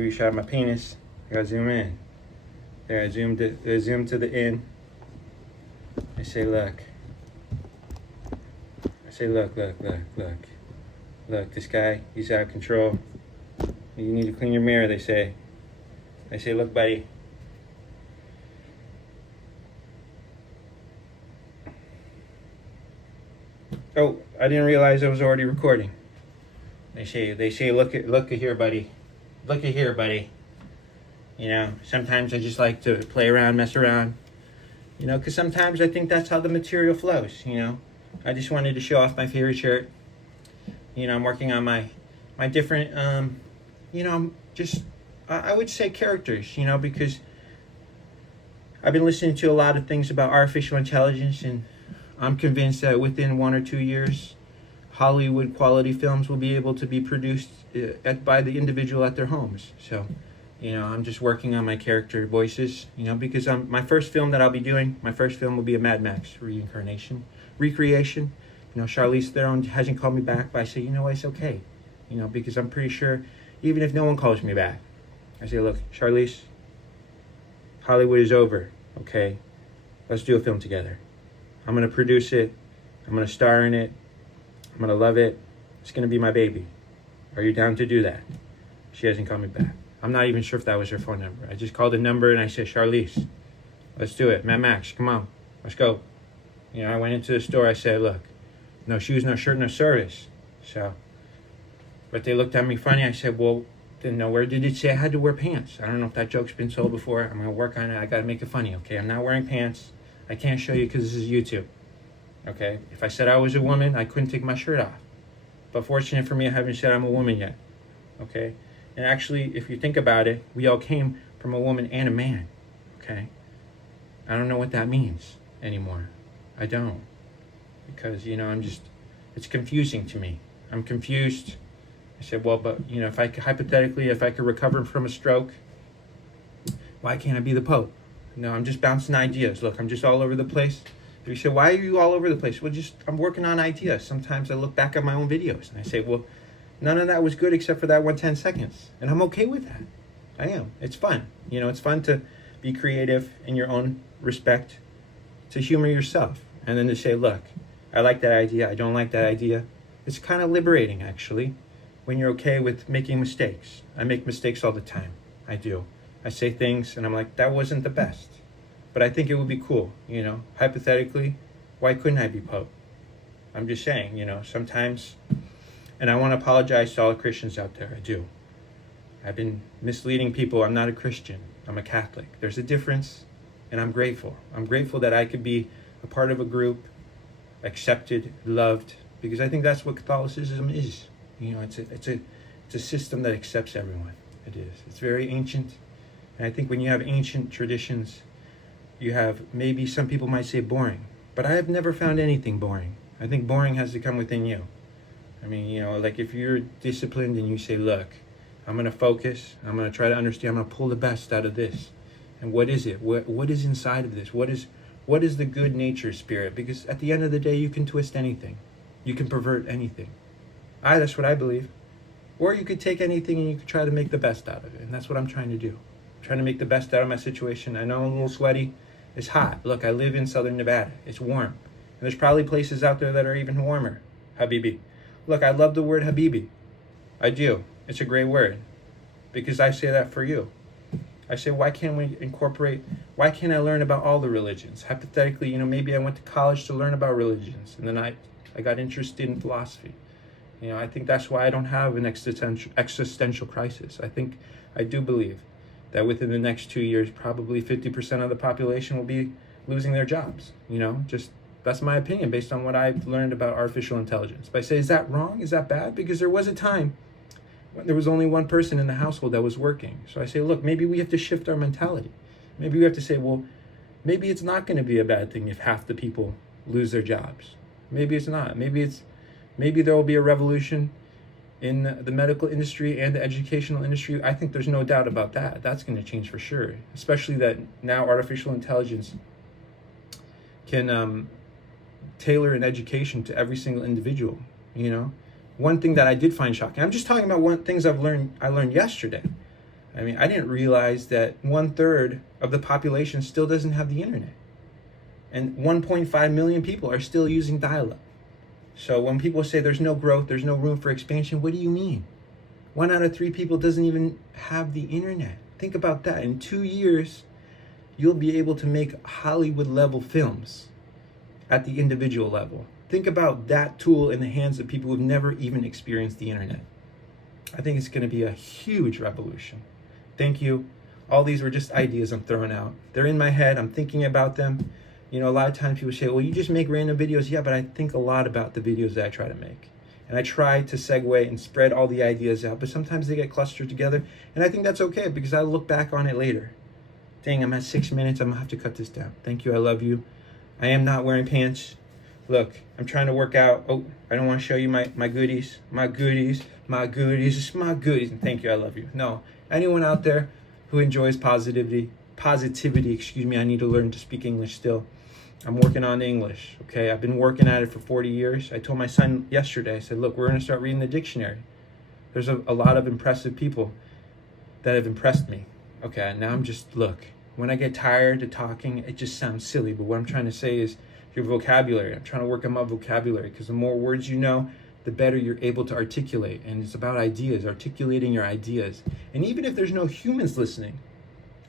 You shot my penis. I gotta zoom in. There, I zoomed to the in. I say, look. I say, look. Look, this guy, he's out of control. You need to clean your mirror, they say. I say, look, buddy. Oh, I didn't realize I was already recording. They say, look at here, buddy. Look at here, buddy. You know, sometimes I just like to play around, mess around. You know, because sometimes I think that's how the material flows, you know. I just wanted to show off my favorite shirt. You know, I'm working on my different, you know, just, I would say characters, you know, because I've been listening to a lot of things about artificial intelligence, and I'm convinced that within 1 or 2 years, Hollywood quality films will be able to be produced by the individual at their homes. So, you know, I'm just working on my character voices, you know, because my first film that I'll be doing, my first film will be a Mad Max recreation. You know, Charlize Theron hasn't called me back, but I say, you know what, it's okay. You know, because I'm pretty sure, even if no one calls me back, I say, look, Charlize, Hollywood is over, okay? Let's do a film together. I'm going to produce it. I'm going to star in it. I'm going to love it. It's going to be my baby. Are you down to do that? She hasn't called me back. I'm not even sure if that was her phone number. I just called the number and I said, Charlize, let's do it. Mad Max, come on. Let's go. You know, I went into the store. I said, look, no shoes, no shirt, no service. So, but they looked at me funny. I said, well, then nowhere did it say I had to wear pants. I don't know if that joke's been sold before. I'm going to work on it. I got to make it funny, okay? I'm not wearing pants. I can't show you because this is YouTube, okay? If I said I was a woman, I couldn't take my shirt off. But fortunate for me, I haven't said I'm a woman yet, okay? And actually, if you think about it, we all came from a woman and a man, okay? I don't know what that means anymore. I don't. Because, you know, it's confusing to me. I'm confused. I said, well, but, you know, if I could recover from a stroke, why can't I be the Pope? No, I'm just bouncing ideas. Look, I'm just all over the place. If you say, why are you all over the place? Well, I'm working on ideas. Sometimes I look back at my own videos and I say, well, none of that was good except for that 10 seconds. And I'm okay with that. I am. It's fun. You know, it's fun to be creative in your own respect, to humor yourself. And then to say, look, I like that idea. I don't like that idea. It's kind of liberating, actually, when you're okay with making mistakes. I make mistakes all the time. I do. I say things and I'm like, that wasn't the best. But I think it would be cool, you know. Hypothetically, why couldn't I be Pope? I'm just saying, you know, sometimes, and I want to apologize to all the Christians out there. I do. I've been misleading people. I'm not a Christian. I'm a Catholic. There's a difference, and I'm grateful. I'm grateful that I could be a part of a group, accepted, loved, because I think that's what Catholicism is. You know, it's a system that accepts everyone. It is. It's very ancient. And I think when you have ancient traditions, you have, maybe some people might say boring, but I have never found anything boring. I think boring has to come within you. I mean, you know, like if you're disciplined and you say, look, I'm going to focus, I'm going to try to understand, I'm going to pull the best out of this. And what is it? What is inside of this? What is the good nature spirit? Because at the end of the day, you can twist anything. You can pervert anything. That's what I believe. Or you could take anything and you could try to make the best out of it. And that's what I'm trying to do. I'm trying to make the best out of my situation. I know I'm a little sweaty. It's hot. Look, I live in southern Nevada. It's warm. And there's probably places out there that are even warmer. Habibi. Look, I love the word Habibi. I do. It's a great word. Because I say that for you. I say, why can't I learn about all the religions? Hypothetically, you know, maybe I went to college to learn about religions. And then I got interested in philosophy. You know, I think that's why I don't have an existential crisis. I do believe that within the next 2 years, probably 50% of the population will be losing their jobs. You know, just that's my opinion based on what I've learned about artificial intelligence. But I say, is that wrong? Is that bad? Because there was a time when there was only one person in the household that was working. So I say, look, maybe we have to shift our mentality. Maybe we have to say, well, maybe it's not going to be a bad thing if half the people lose their jobs. Maybe it's not. Maybe there will be a revolution in the medical industry and the educational industry. I think there's no doubt about that. That's going to change for sure, especially that now artificial intelligence can tailor an education to every single individual, you know. One thing that I did find shocking, I'm just talking about things I learned yesterday. I mean, I didn't realize that 1/3 of the population still doesn't have the internet. And 1.5 million people are still using dial-up. So when people say there's no growth, there's no room for expansion, what do you mean? 1 out of 3 people doesn't even have the internet. Think about that. In 2 years, you'll be able to make Hollywood-level films at the individual level. Think about that tool in the hands of people who've never even experienced the internet. I think it's going to be a huge revolution. Thank you. All these were just ideas I'm throwing out. They're in my head. I'm thinking about them. You know, a lot of times people say, well, you just make random videos. Yeah, but I think a lot about the videos that I try to make. And I try to segue and spread all the ideas out, but sometimes they get clustered together. And I think that's okay because I look back on it later. Dang, I'm at 6 minutes. I'm going to have to cut this down. Thank you. I love you. I am not wearing pants. Look, I'm trying to work out. Oh, I don't want to show you my goodies. My goodies. My goodies. My goodies. And thank you. I love you. No, anyone out there who enjoys positivity, I need to learn to speak English still. I'm working on English, okay? I've been working at it for 40 years. I told my son yesterday, I said, look, we're going to start reading the dictionary. There's a lot of impressive people that have impressed me. Okay, now I'm just, look, when I get tired of talking, it just sounds silly. But what I'm trying to say is your vocabulary. I'm trying to work on my vocabulary because the more words you know, the better you're able to articulate. And it's about ideas, articulating your ideas. And even if there's no humans listening,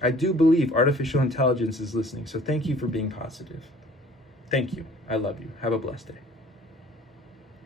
I do believe artificial intelligence is listening. So thank you for being positive. Thank you. I love you. Have a blessed day.